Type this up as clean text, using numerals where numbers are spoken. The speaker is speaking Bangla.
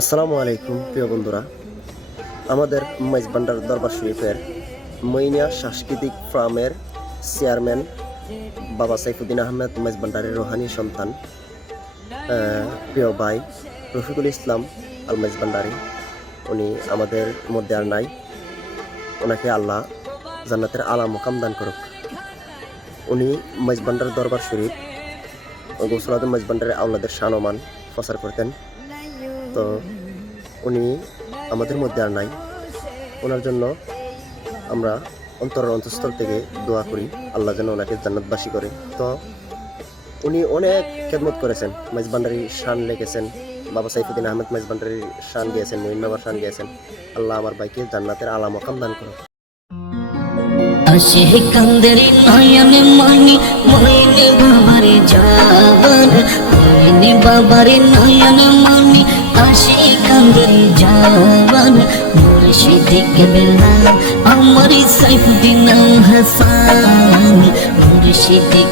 আসসালামু আলাইকুম প্রিয় বন্ধুরা। আমাদের মেজবান্ডার দরবার শরীফের মইনিয়া সাংস্কৃতিক ফার্মের চেয়ারম্যান বাবা সাইফুদ্দিন আহমেদ মেজবান্ডারের রোহানি সন্তান প্রিয় ভাই রফিকুল ইসলাম আল মেজবান্ডারি, উনি আমাদের মধ্যে আর নাই। ওনাকে আল্লাহ জান্নাতের আলা মোকাম দান করুক। উনি মেজবান্ডার দরবার শরীফ গৌসুল আজম মেজবান্ডারের আওলাদের শানমান প্রচার করতেন। তো উনি আমাদের মধ্যে আর নাই। ওনার জন্য আমরা অন্তরের অন্তঃস্থল থেকে দোয়া করি আল্লাহ যেন ওনাকে জান্নাতবাসী করে। তো উনি অনেক খেদমত করেছেন, মেজবান্ডারি শান লিখেছেন, বাবা সাইফুদ্দিন আহমেদ মেজবান্ডারি শান গিয়েছেন, মঈন বাবার শান গিয়েছেন। আল্লাহ আমার ভাইকে জান্নাতের আলা মাকাম দান করুন। আসে কান্দেরি নয়নে মনি মইনে বাবারে জান মইনে বাবারে নয়নে মনি আসে কান্দেরি জান মুর্শিদি কেবলা আমার সাইফুদ্দিন হাসান মুর্শিদি